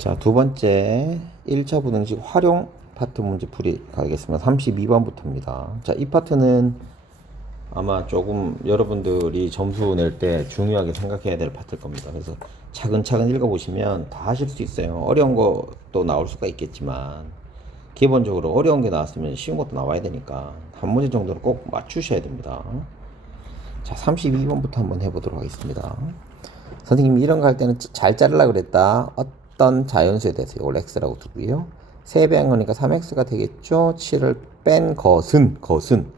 자, 두 번째 1차 부등식 활용 파트 문제 풀이 가겠습니다. 32번부터입니다. 자, 이 파트는 아마 조금 여러분들이 점수 낼 때 중요하게 생각해야 될 파트일 겁니다. 그래서 차근차근 읽어보시면 다 하실 수 있어요. 어려운 것도 나올 수가 있겠지만 기본적으로 어려운 게 나왔으면 쉬운 것도 나와야 되니까 한 문제 정도는 꼭 맞추셔야 됩니다. 자, 32번부터 한번 해보도록 하겠습니다. 선생님이 이런 거 할 때는 잘 자르려고 그랬다. 어떤 자연수에 대해서 이걸 x라고 두고요. 3배 한 거니까 3x가 되겠죠. 7을 뺀 것은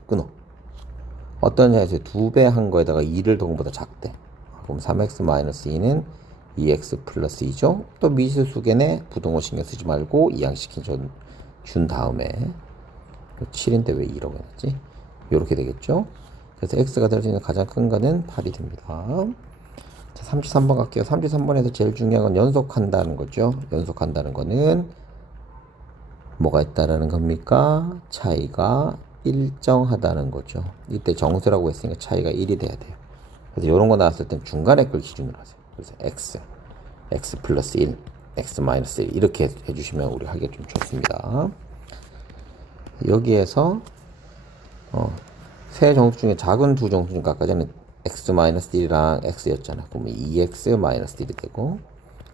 끊어. 어떤 자연수에 2배 한 거에다가 2를 더보다 작대. 그럼 3x-2는 2x 플러스 2죠. 또 미수수계네 부동호 신경 쓰지 말고 이항시킨 준 다음에 7인데 왜 2라고 해놨지? 이렇게 되겠죠. 그래서 x가 될 수 있는 가장 큰 거는 8이 됩니다. 자, 33번 갈게요. 33번에서 제일 중요한 건 연속한다는 거죠. 연속한다는 거는 뭐가 있다라는 겁니까? 차이가 일정하다는 거죠. 이때 정수라고 했으니까 차이가 1이 돼야 돼요. 그래서 이런 거 나왔을 땐 중간에 걸 기준으로 하세요. 그래서 x 플러스 1, x 마이너스 1 이렇게 해주시면 우리 하기 좀 좋습니다. 여기에서 세 정수 중에 작은 두 정수니까 아까 전에 x-1이랑 x였잖아. 그러면 2x-1이 되고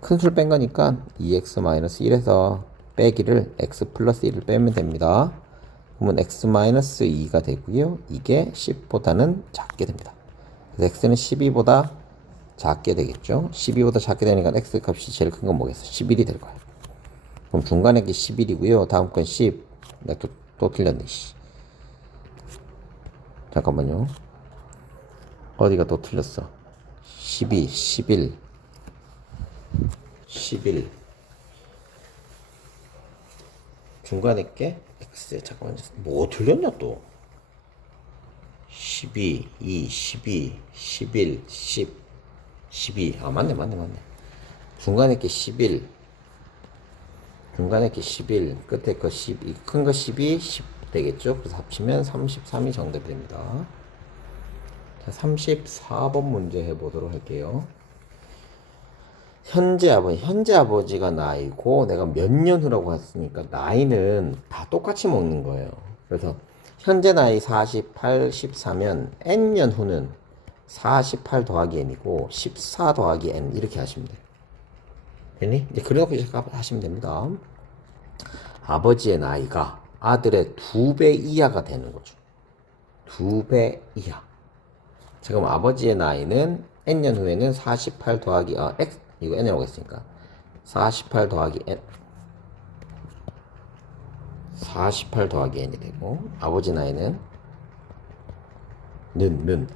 큰 술 뺀 거니까 2x-1에서 빼기를 x 플러스 1을 빼면 됩니다. 그러면 x-2가 되고요. 이게 10보다는 작게 됩니다. 그래서 x는 12보다 작게 되겠죠. 12보다 작게 되니까 x 값이 제일 큰 건 뭐겠어? 11이 될 거예요. 그럼 중간에 게 11이고요. 다음 건 10. 내가 또 틀렸네. 잠깐만요. 어디가 또 틀렸어? 12, 11, 11. 중간에 게 X. 잠깐만, 뭐 틀렸냐 또? 12, 2, 12, 11, 10, 12. 아, 맞네. 중간에 게 11. 중간에 게 11. 끝에 거 12. 큰 거 12, 10 되겠죠? 그래서 합치면 33이 정답이 됩니다. 34번 문제 해보도록 할게요. 현재 아버지가 나이고 내가 몇 년 후라고 했으니까 나이는 다 똑같이 먹는 거예요. 그래서 현재 나이 48, 14면 n년 후는 48 더하기 n이고 14 더하기 n 이렇게 하시면 돼요. 됐니? 이제 그래놓고 시작하시면 됩니다. 아버지의 나이가 아들의 2배 이하가 되는 거죠. 2배 이하. 지금 아버지의 나이는 n년 후에는 48 더하기 x 이거 n이라고 했으니까 48 더하기 n 48 더하기 n이 되고 아버지 나이는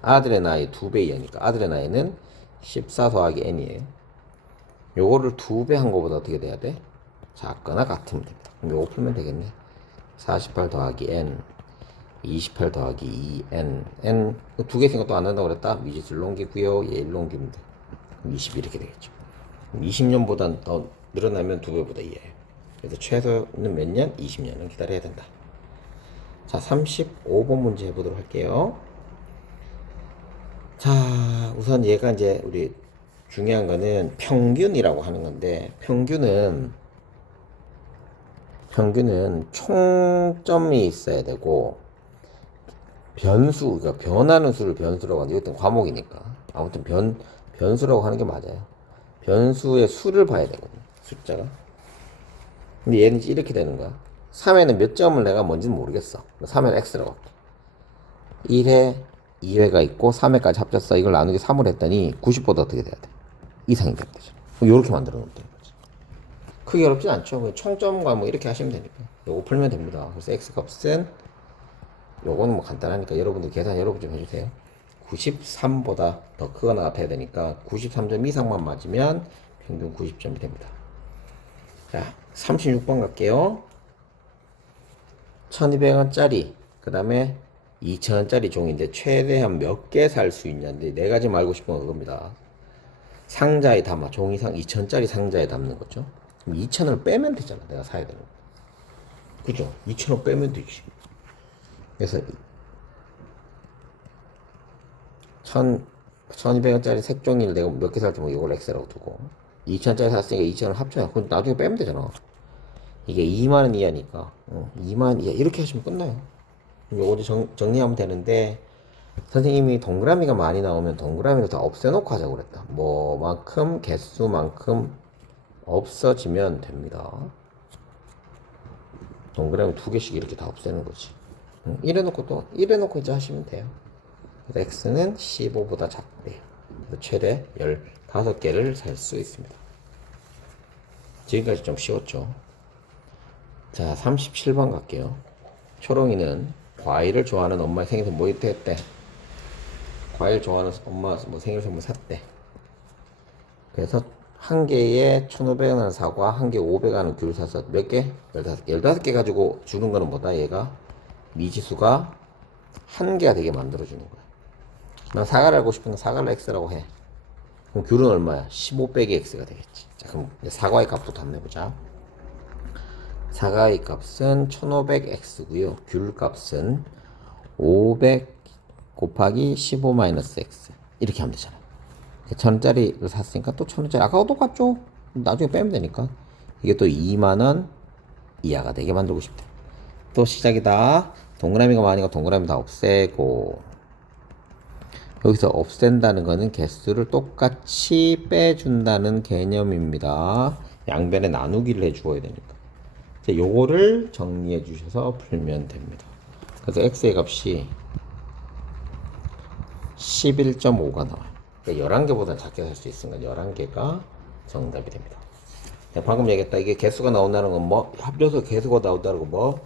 아들의 나이 2배 이하니까 아들의 나이는 14 더하기 n이에요. 요거를 2배 한 거보다 어떻게 돼야 돼? 작거나 같으면 됩니다. 그럼 요거 풀면 되겠네. 48 더하기 n 28 더하기 2n n 두 개 생각 또 안 한다고 그랬다. 미지수를 넘기고요. 얘 1 넘기면 돼. 그럼 20 이렇게 되겠죠. 20년보다 더 늘어나면 2배보다 2예요. 그래서 최소는 몇 년? 20년은 기다려야 된다. 자, 35번 문제 해보도록 할게요. 자, 우선 얘가 이제 우리 중요한 거는 평균이라고 하는 건데 평균은 총점이 있어야 되고 변수, 그러니까 변하는 수를 변수라고 하는데 이것도 과목이니까 아무튼 변수라고 하는 게 맞아요. 변수의 수를 봐야 되거든요. 숫자가. 근데 얘는 이렇게 되는 거야. 3회는 몇 점을 내가 뭔지는 모르겠어. 3회는 x라고 할게. 1회, 2회가 있고 3회까지 합쳤어. 이걸 나누기 3을 했더니 90보다 어떻게 돼야 돼? 이상이 되면 되죠. 이렇게 만들어 놓으면 되는 거지. 크게 어렵진 않죠. 총점과 뭐 이렇게 하시면 되니까. 요거 풀면 됩니다. 그래서 x 값은 요거는 뭐 간단하니까 여러분들 계산 여러분 좀 해주세요. 93보다 더 크거나 같아야 되니까 93점 이상만 맞으면 평균 90점이 됩니다. 자, 36번 갈게요. 1200원짜리 그 다음에 2000원짜리 종인데 최대한 몇 개 살 수 있냐인데 네 가지 말고 싶은 건 그겁니다. 상자에 담아 종이상 2000원짜리 상자에 담는 거죠. 그럼 2000원을 빼면 되잖아. 내가 사야 되는 거. 그죠? 2000원 빼면 되지. 그래서 1200원짜리 색종이를 내가 몇 개 살지 뭐 이걸 x라고 두고 2천원짜리 샀으니까 2천원 합쳐요. 그럼 나중에 빼면 되잖아. 이게 2만원 이하니까 2만원 이하 이렇게 하시면 끝나요. 요거 정리하면 되는데, 선생님이 동그라미가 많이 나오면 동그라미를 다 없애놓고 하자고 그랬다. 뭐만큼 개수만큼 없어지면 됩니다. 동그라미 2개씩 이렇게 다 없애는 거지. 이래놓고 이제 하시면 돼요. 그래서 x는 15보다 작대. 최대 15개를 살 수 있습니다. 지금까지 좀 쉬웠죠. 자, 37번 갈게요. 초롱이는 과일을 좋아하는 엄마의 생일 선물 뭐 했대? 과일 좋아하는 엄마 뭐 생일 선물 샀대. 그래서 한 개에 1,500원 하는 사과, 한 개에 500원 하는 귤 사서 몇 개? 15개. 15개 가지고 주는 거는 뭐다? 얘가 미지수가 한 개가 되게 만들어주는 거야. 난 사과를 알고 싶으면 사과를 x라고 해. 그럼 귤은 얼마야? 15 빼기 x가 되겠지. 자, 그럼 사과의 값부터 한번 해보자. 사과의 값은 1500x고요. 귤 값은 500 곱하기 15 마이너스 x. 이렇게 하면 되잖아. 1,000원짜리를 샀으니까 또 1,000원짜리. 아까와 똑같죠? 나중에 빼면 되니까. 이게 또 2만원 이하가 되게 만들고 싶대. 또 시작이다. 동그라미가 많으니까 동그라미 다 없애고. 여기서 없앤다는 거는 개수를 똑같이 빼준다는 개념입니다. 양변에 나누기를 해주어야 되니까. 요거를 정리해 주셔서 풀면 됩니다. 그래서 x의 값이 11.5가 나와요. 그러니까 11개보다 작게 살 수 있으니까 11개가 정답이 됩니다. 방금 얘기했다. 이게 개수가 나온다는 건 뭐? 합쳐서 개수가 나온다는 건 뭐?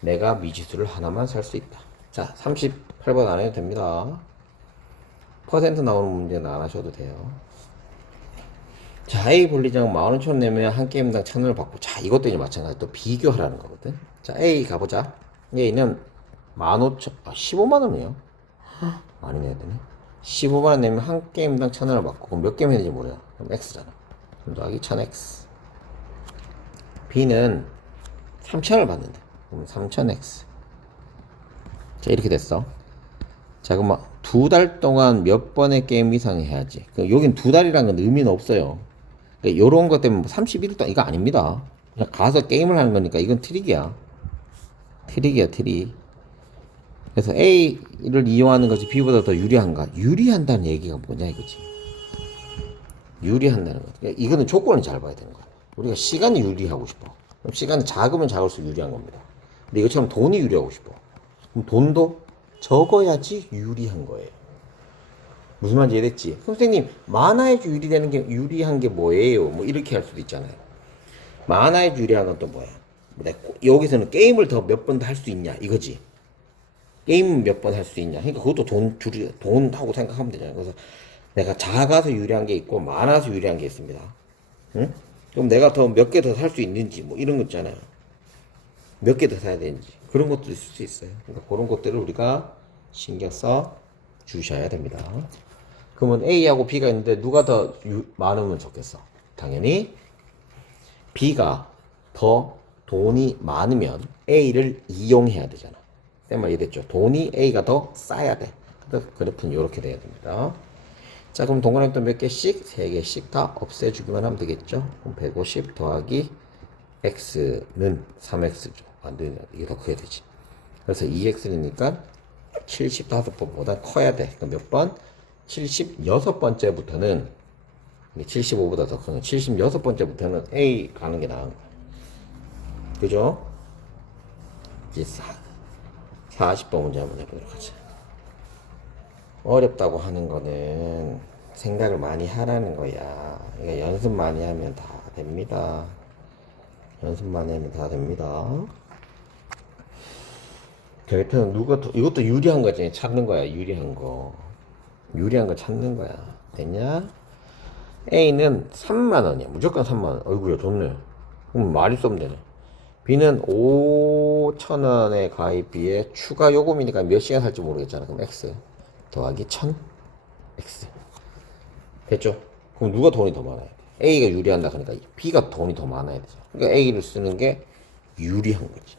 내가 미지수를 하나만 살 수 있다. 자, 38번 안 해도 됩니다. 퍼센트 나오는 문제는 안 하셔도 돼요. 자, A 분리장 15,000원 내면 한 게임당 1,000원을 받고. 자, 이것도 이제 마찬가지 또 비교하라는 거거든. 자, A 가보자. A는 15만원이에요. 많이 내야 되네. 15만원 내면 한 게임당 1,000원을 받고. 그럼 몇 게임 해야 되는지 모르요. 그럼 X잖아. 그럼 더하기 1000X. B는 3,000원을 받는다. 그럼 3,000X. 자, 이렇게 됐어. 자, 그럼 2달 동안 몇 번의 게임 이상 해야지. 여긴 2달이라는 건 의미는 없어요. 그러니까 요런 것 때문에 31일 동안 이거 아닙니다. 그냥 가서 게임을 하는 거니까 이건 트릭이야. 트릭. 그래서 A를 이용하는 것이 B보다 더 유리한가? 유리한다는 얘기가 뭐냐 이거지. 유리한다는 거. 그러니까 이거는 조건을 잘 봐야 되는 거야. 우리가 시간이 유리하고 싶어. 그럼 시간이 작으면 작을수록 유리한 겁니다. 근데 이것처럼 돈이 유리하고 싶어. 그럼 돈도 적어야지 유리한 거예요. 무슨 말인지 이해됐지? 선생님, 만화에 유리되는 게 유리한 게 뭐예요? 뭐 이렇게 할 수도 있잖아요. 만화에 유리한 건 또 뭐야? 여기서는 게임을 더 몇 번 더 할 수 있냐 이거지. 게임 몇 번 할 수 있냐. 그러니까 그것도 돈하고 생각하면 되잖아요. 그래서 내가 작아서 유리한 게 있고 많아서 유리한 게 있습니다. 응? 그럼 내가 더 몇 개 더 살 수 있는지 뭐 이런 거 있잖아요. 몇 개 더 사야 되는지 그런 것도 있을 수 있어요. 그러니까 그런 것들을 우리가 신경 써 주셔야 됩니다. 그러면 A하고 B가 있는데 누가 더 많으면 좋겠어? 당연히 B가 더 돈이 많으면 A를 이용해야 되잖아. 쌤말 이해됐죠? 돈이 A가 더 쌓여야 돼. 그래서 그래프는 이렇게 돼야 됩니다. 자, 그럼 동그라미 또 몇 개씩? 3개씩 다 없애주기만 하면 되겠죠? 그럼 150 더하기 X는 3X죠. 안 되냐? 이게 더 커야 되지. 그래서 2X니까 75번보다 커야 돼. 그럼 몇 번? 76번째부터는 75보다 더 큰 76번째부터는 A 가는 게 나은 거야. 그죠? 이제 40번 문제 한번 해보도록 하자. 어렵다고 하는 거는 생각을 많이 하라는 거야. 그러니까 연습 많이 하면 다 됩니다. 연습 많이 하면 다 됩니다. 결국은 이것도 유리한 거지. 찾는 거야. 유리한 거 찾는 거야. 됐냐? A는 3만원이야. 무조건 3만원. 어이구야, 좋네. 그럼 말이 쏘면 되네. B는 5,000원의 가입비에 추가 요금이니까 몇 시간 살지 모르겠잖아. 그럼 X 더하기 1000X. 됐죠? 그럼 누가 돈이 더 많아야 돼? A가 유리한다. 그러니까 B가 돈이 더 많아야 되죠. 그러니까 A를 쓰는 게 유리한 거지.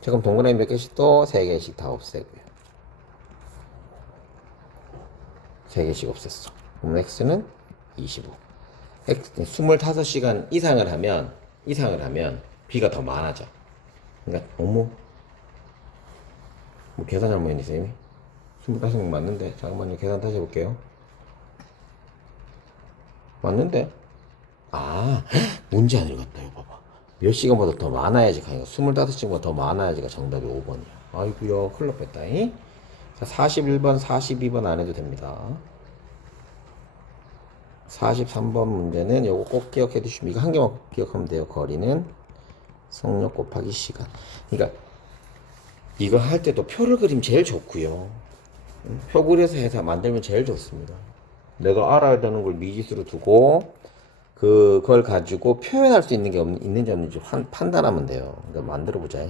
자, 그럼 동그라미 몇 개씩 또 3개씩 다 없애고요. 3개씩 없앴어. 그럼 X는 25. 25시간 이상을 하면 B가 더 많아져. 그러니까 어머, 뭐 계산 잘못했니 쌤이? 25명 맞는데 잠깐만요. 계산 다시 해볼게요. 맞는데? 아, 문제 안 읽었다. 이거 봐봐. 몇 시간보다 더 많아야지 가니까 25시간보다 더 많아야지가 정답이 5번이야. 아이고야, 큰일 날 뻔했다잉. 자, 41번, 42번 안 해도 됩니다. 43번 문제는 요거 꼭 기억해 두시면, 이거 한 개만 꼭 기억하면 돼요. 거리는 속력 곱하기 시간. 그러니까 이거 할 때도 표를 그리면 제일 좋고요. 표 그려서 해서 만들면 제일 좋습니다. 내가 알아야 되는 걸 미지수로 두고 그걸 가지고 표현할 수 있는 게 있는지 없는지 판단하면 돼요. 그러니까 만들어 보자.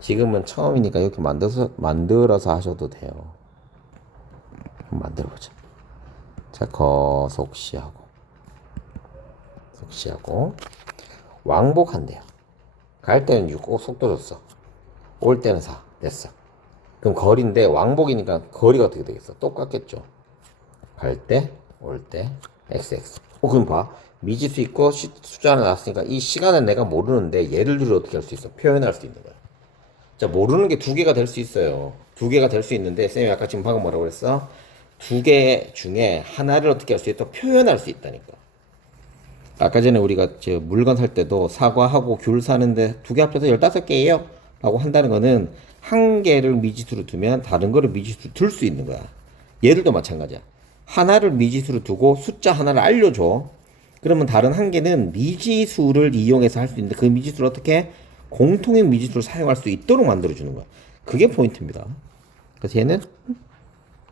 지금은 처음이니까 이렇게 만들어서 하셔도 돼요. 만들어 보자. 자, 속시하고 왕복한대요. 갈 때는 6, 속도 줬어. 올 때는 4 됐어. 그럼 거리인데 왕복이니까 거리가 어떻게 되겠어? 똑같겠죠. 갈 때, 올 때, XX. 그럼 봐. 미지수 있고 숫자 하나 나왔으니까 이 시간은 내가 모르는데 얘를 들어 어떻게 할 수 있어? 표현할 수 있는 거야. 자, 모르는 게 두 개가 될 수 있어요. 두 개가 될 수 있는데 쌤이 아까 지금 방금 뭐라고 그랬어? 두 개 중에 하나를 어떻게 할 수 있다? 표현할 수 있다니까. 아까 전에 우리가 저 물건 살 때도 사과하고 귤 사는데 두 개 합쳐서 15개예요 라고 한다는 거는 한 개를 미지수로 두면 다른 거를 미지수로 둘 수 있는 거야. 얘들도 마찬가지야. 하나를 미지수로 두고 숫자 하나를 알려줘. 그러면 다른 한 개는 미지수를 이용해서 할 수 있는데 그 미지수를 어떻게 공통의 미지수를 사용할 수 있도록 만들어주는 거야. 그게 포인트입니다. 그래서 얘는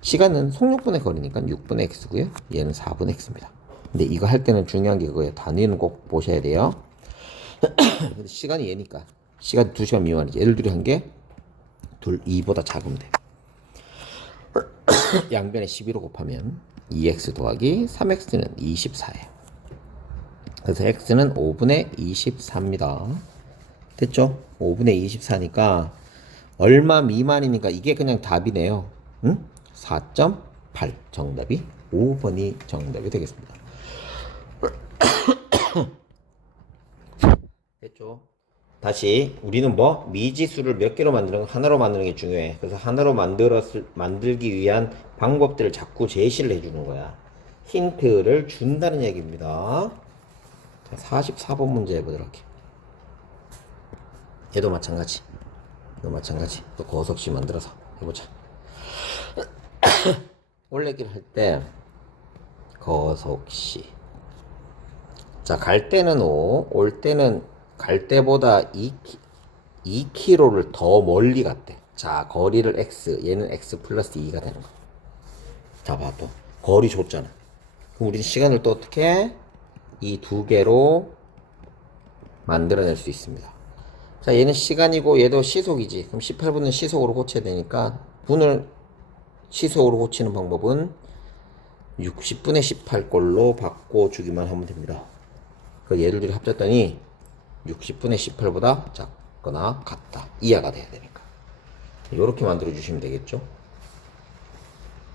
시간은 속력분의 거리니까 6분의 x고요. 얘는 4분의 x입니다. 근데 이거 할 때는 중요한 게 그거예요. 단위는 꼭 보셔야 돼요. 근데 시간이 얘니까 시간 2시간 미만이지. 얘를 둘이 한 게 2보다 작으면 돼. 양변에 11로 곱하면 2x 더하기 3x는 24예요. 그래서 x는 5분의 24입니다. 됐죠? 5분의 24니까 얼마 미만이니까 이게 그냥 답이네요. 응? 4.8 정답이 5번이 정답이 되겠습니다. 됐죠? 다시 우리는 뭐 미지수를 몇 개로 만드는 거 하나로 만드는 게 중요해. 그래서 하나로 만들기 위한 방법들을 자꾸 제시를 해주는 거야. 힌트를 준다는 얘기입니다. 자, 44번 문제 해보도록 할게요. 얘도 마찬가지. 또 거석시 만들어서 해보자. 올레길 할 때 거석시. 자, 갈 때는 5, 올 때는 갈 때보다 2km를 더 멀리 갔대. 자, 거리를 x, 얘는 x 플러스 2가 되는 거야. 자, 봐, 또 거리 줬잖아. 그럼 우리는 시간을 또 어떻게 이 두 개로 만들어낼 수 있습니다. 자, 얘는 시간이고 얘도 시속이지. 그럼 18분은 시속으로 고쳐야 되니까 분을 시속으로 고치는 방법은 60분의 18꼴로 바꿔주기만 하면 됩니다. 그 얘를 둘이 합쳤더니 60분의 18보다 작거나 같다. 이하가 돼야 되니까. 이렇게 만들어 주시면 되겠죠.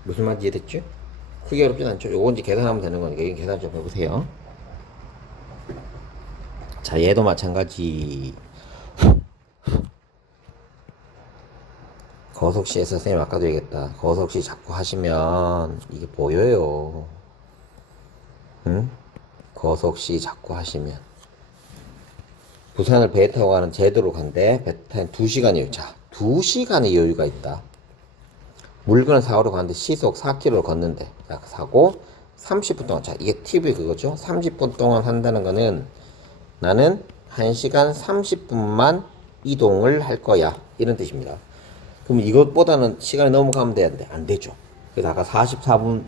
무슨 말인지 이해됐죠? 크게 어렵진 않죠. 요건 이제 계산하면 되는 거니까 여기 계산 좀 해보세요. 자, 얘도 마찬가지. 거석시에서 선생님 아까도 얘기했다. 거석시 자꾸 하시면 이게 보여요. 응? 거석시 자꾸 하시면 부산을 배 타고 가는 제도로 간대. 배 타는 2시간이에요. 자, 2시간의 여유가 있다. 물건을 사오러 가는데 시속 4km를 걷는데 자, 사고 30분 동안. 자, 이게 팁이 그거죠. 30분 동안 한다는 거는 나는 1시간 30분만 이동을 할 거야. 이런 뜻입니다. 그럼 이것보다는 시간이 넘어가면 되는데 안 되죠. 그래서 아까 44분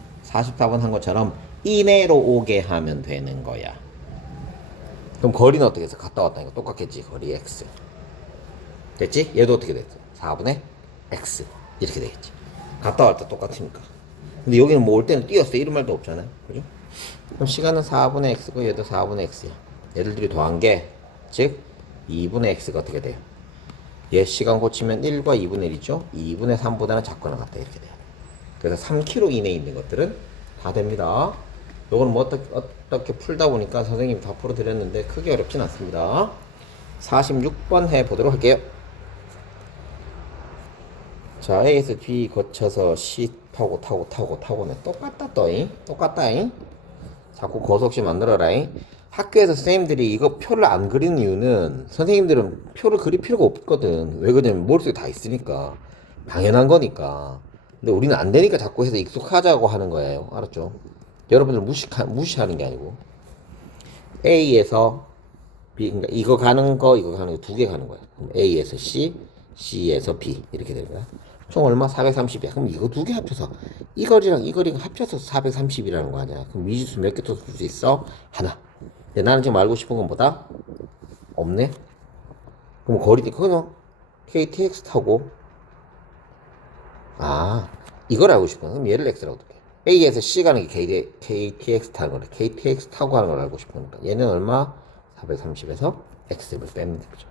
한 것처럼 이내로 오게 하면 되는 거야. 그럼 거리는 어떻게 해서 갔다 왔다니까 똑같겠지. 거리 x 됐지? 얘도 어떻게 됐어? 4분의 x 이렇게 되겠지. 갔다 왔다 똑같으니까. 근데 여기는 뭐 올 때는 뛰었어 이런 말도 없잖아요. 그죠? 그럼 시간은 4분의 x고 얘도 4분의 x야. 얘들이 더한 게 즉 2분의 x가 어떻게 돼요? 얘 시간 고치면 1과 2분의 1이죠. 2분의 3보다는 작거나 같다 이렇게 돼요. 그래서 3km 이내에 있는 것들은 다 됩니다. 요거는 뭐 어떻게 풀다 보니까 선생님이 다 풀어드렸는데 크게 어렵진 않습니다. 46번 해보도록 할게요. 자, A에서 B 거쳐서 C 타고네. 똑같다 또잉. 똑같다잉. 자꾸 고속시 만들어라잉. 학교에서 선생님들이 이거 표를 안 그리는 이유는 선생님들은 표를 그릴 필요가 없거든. 왜 그러냐면 머릿속에 다 있으니까. 당연한 거니까. 근데 우리는 안 되니까 자꾸 해서 익숙하자고 하는 거예요. 알았죠? 여러분들 무시하는 게 아니고. A에서 B, 그러니까 이거 가는 거 두 개 가는 거야. 그럼 A에서 C, C에서 B 이렇게 되는 거야. 총 얼마? 430이야. 그럼 이거 두 개 합쳐서 이 거리랑 이 거리가 합쳐서 430이라는 거 아니야. 그럼 미지수 몇 개 더 쓸 수 있어? 하나. 근데 나는 지금 알고 싶은 건 뭐다? 없네. 그럼 그거는 KTX 타고 이걸 알고 싶은 거야. 그럼 얘를 X라고 둘게. A에서 C 가는 게 KTX 타는 거래. KTX 타고 가는 걸 알고 싶은 거니까. 얘는 얼마? 430에서 X를 빼면 되죠.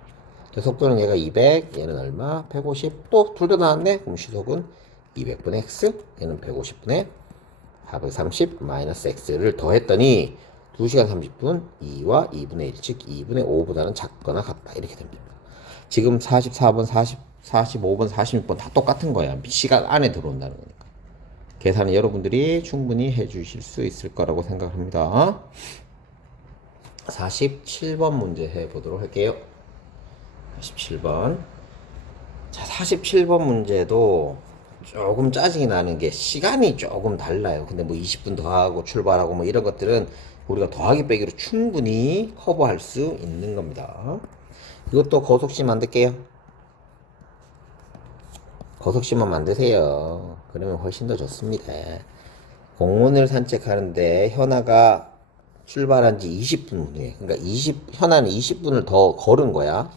속도는 얘가 200, 얘는 얼마? 150. 또 둘 다 나왔네? 그럼 시속은 200분의 X, 얘는 150분의 430 마이너스 X를 더했더니 2시간 30분 2와 2분의 1, 즉 2분의 5보다는 작거나 같다. 이렇게 됩니다. 지금 44번, 45번, 46번 다 똑같은 거야. 시간 안에 들어온다는 거니까. 계산은 여러분들이 충분히 해주실 수 있을 거라고 생각합니다. 47번 문제 해보도록 할게요. 47번. 자, 47번 문제도 조금 짜증이 나는 게 시간이 조금 달라요. 근데 뭐 20분 더하고 출발하고 뭐 이런 것들은 우리가 더하기 빼기로 충분히 커버할 수 있는 겁니다. 이것도 거속시 만들게요. 거속시만 만드세요. 그러면 훨씬 더 좋습니다. 공원을 산책하는데 현아가 출발한 지 20분 후에, 그러니까 현아는 20분을 더 걸은 거야.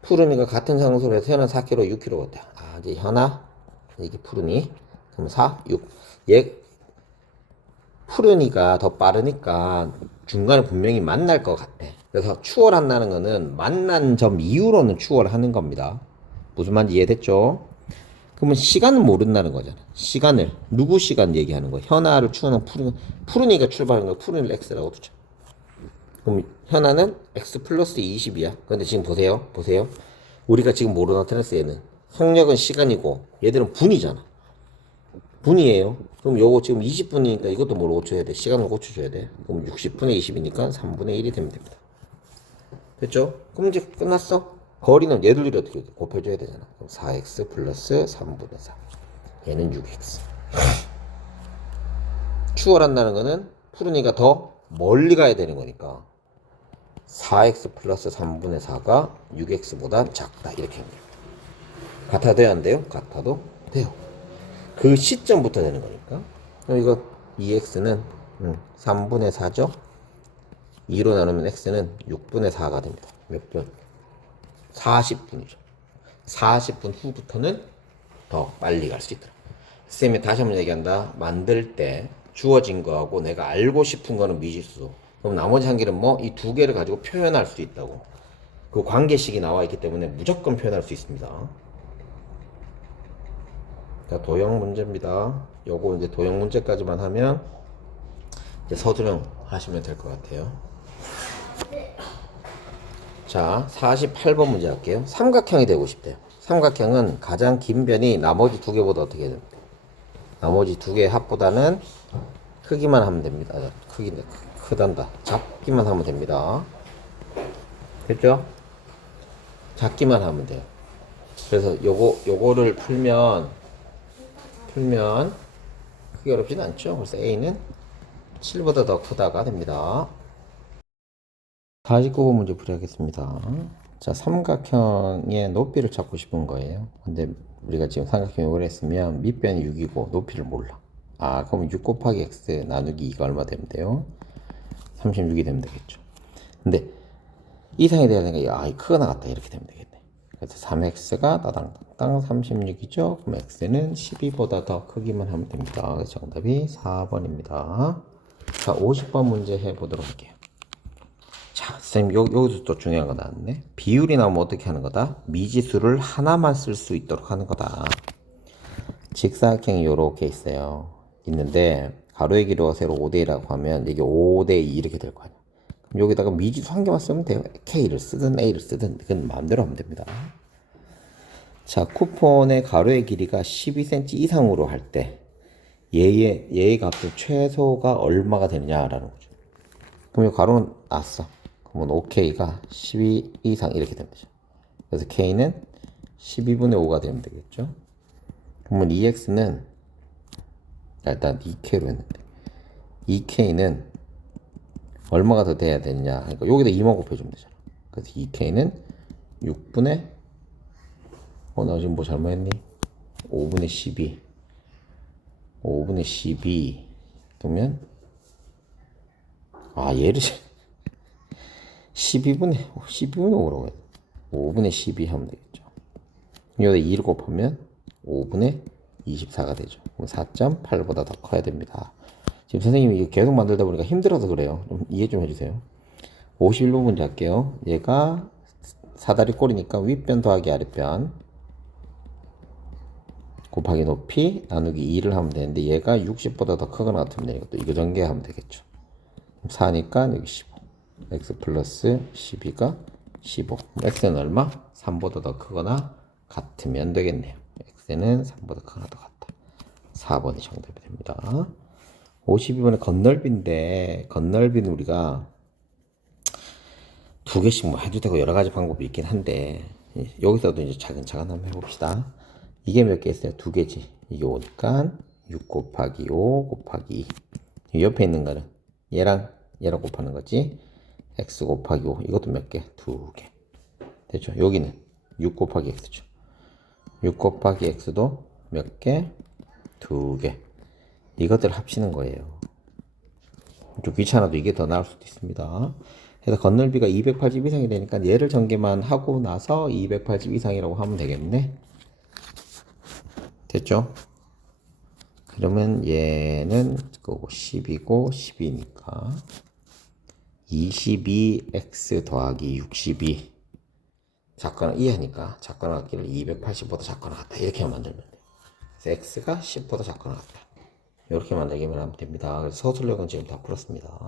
푸른이가 같은 장소로 해서 현아 4km, 6km 걷다. 이제 현아, 이게 푸른이. 그럼 4, 6. 푸른이가 더 빠르니까 중간에 분명히 만날 것 같아. 그래서 추월한다는 거는 만난 점 이후로는 추월하는 겁니다. 무슨 말인지 이해됐죠? 그러면 시간은 모른다는 거잖아. 시간을. 누구 시간 얘기하는 거야? 현아를 추월한 푸른이가 출발하는 거 푸른이를 X라고 두자. 그럼 현아는 X 플러스 20이야. 그런데 지금 보세요. 우리가 지금 뭐로 나타냈어, 얘는? 속력은 시간이고, 얘들은 분이잖아. 분이에요. 그럼 요거 지금 20분이니까 이것도 뭐로 고쳐야 돼? 시간을 고쳐줘야 돼. 그럼 60분의 20이니까 3분의 1이 되면 됩니다. 됐죠? 그럼 이제 끝났어. 거리는 얘들이 어떻게 곱해줘야 되잖아. 그럼 4x 플러스 3분의 4. 얘는 6x. 추월한다는 거는 푸른이가 더 멀리 가야 되는 거니까 4x 플러스 3분의 4가 6x보다 작다. 이렇게 합니다. 같아도 돼요? 안 돼요? 같아도 돼요. 그 시점부터 되는 거니까. 그럼 이거 2x는 3분의 4죠? 2로 나누면 x는 6분의 4가 됩니다. 몇 분? 40분이죠. 40분 후부터는 더 빨리 갈 수 있더라. 쌤이 다시 한번 얘기한다. 만들 때 주어진 거하고 내가 알고 싶은 거는 미지수. 그럼 나머지 한 개는 뭐? 이 두 개를 가지고 표현할 수 있다고. 그 관계식이 나와 있기 때문에 무조건 표현할 수 있습니다. 자, 도형 문제입니다. 요거 이제 도형 문제까지만 하면 이제 서두령 하시면 될 것 같아요. 자, 48번 문제 할게요. 삼각형이 되고 싶대요. 삼각형은 가장 긴 변이 나머지 두 개보다 어떻게 해야 됩니까? 나머지 두 개의 합보다는 크기만 하면 됩니다. 크기는 크단다. 작기만 하면 됩니다. 됐죠? 작기만 하면 돼요. 그래서 요거를 풀면 크게 어렵진 않죠. 그래서 A는 7보다 더 크다가 됩니다. 49번 문제 풀이하겠습니다. 자, 삼각형의 높이를 찾고 싶은 거예요. 근데 우리가 지금 삼각형 요걸 했으면 밑변이 6이고 높이를 몰라. 그럼 6 곱하기 x 나누기 2가 얼마 되면 돼요? 36이 되면 되겠죠. 근데 이상이 돼야 되니까 이 크가 나갔다 이렇게 되면 되겠네. 그래서 3x가 따당당 36이죠. 그럼 x는 12보다 더 크기만 하면 됩니다. 그래서 정답이 4번입니다. 자, 50번 문제 해보도록 할게요. 자, 선생님 여기서 또 중요한 거 나왔네. 비율이 나오면 어떻게 하는 거다? 미지수를 하나만 쓸 수 있도록 하는 거다. 직사각형이 요렇게 있는데 가로의 길이가 세로 5대2라고 하면 이게 5대2 이렇게 될 거 아니야. 그럼 여기다가 미지수 한 개만 쓰면 돼요. K를 쓰든 A를 쓰든 그건 마음대로 하면 됩니다. 자, 쿠폰의 가로의 길이가 12cm 이상으로 할 때 얘의 값은 최소가 얼마가 되느냐라는 거죠. 그럼 이 가로는 났어. 그러면 OK가 12 이상 이렇게 되면 되죠. 그래서 K는 12분의 5가 되면 되겠죠. 그러면 EX는 일단 2K로 했는데 2K는 얼마가 더 돼야 되느냐. 그러니까 여기다 2만 곱해주면 되잖아. 그래서 2K는 6분의 나 지금 뭐 잘못했니? 5분의 12 5분의 12 그러면 얘를 12분의 5라고 해. 5분의 12 하면 되겠죠. 여기다 2를 곱하면 5분의 24가 되죠. 그럼 4.8보다 더 커야 됩니다. 지금 선생님이 이거 계속 만들다 보니까 힘들어서 그래요. 좀 이해 좀 해주세요. 51번 문제 할게요. 얘가 사다리 꼴이니까 윗변 더하기 아랫변 곱하기 높이 나누기 2를 하면 되는데 얘가 60보다 더 크거나 같으면 이것도 이거 전개하면 되겠죠. 4니까 여기 15 x 플러스 12가 15 x는 얼마? 3보다 더 크거나 같으면 되겠네요. x는 3보다 크거나 더 같다. 4번이 정답이 됩니다. 52번의 건널비인데 건널비는 우리가 두 개씩 뭐 해도 되고 여러 가지 방법이 있긴 한데 여기서도 이제 차근차근 한번 해봅시다. 이게 몇 개 있어요? 두 개지. 이게 5니까 6 곱하기 5 곱하기 2. 옆에 있는 거는 얘랑 곱하는 거지. x 곱하기 5 이것도 몇 개? 두 개. 됐죠? 여기는 6 곱하기 x죠. 6 곱하기 x도 몇 개? 두 개. 이것들 합치는 거예요. 좀 귀찮아도 이게 더 나을 수도 있습니다. 그래서 건널비가 280 이상이 되니까 얘를 전개만 하고 나서 280 이상이라고 하면 되겠네. 됐죠? 그러면 얘는 그거고 10이고 12니까 22x 더하기 62 작거나 이하니까 작거나 같기를 280보다 작거나 같다 이렇게 만들면 돼요. 그래서 x가 10보다 작거나 같다 이렇게 만들기만 하면 됩니다. 그래서 서술력은 지금 다 풀었습니다.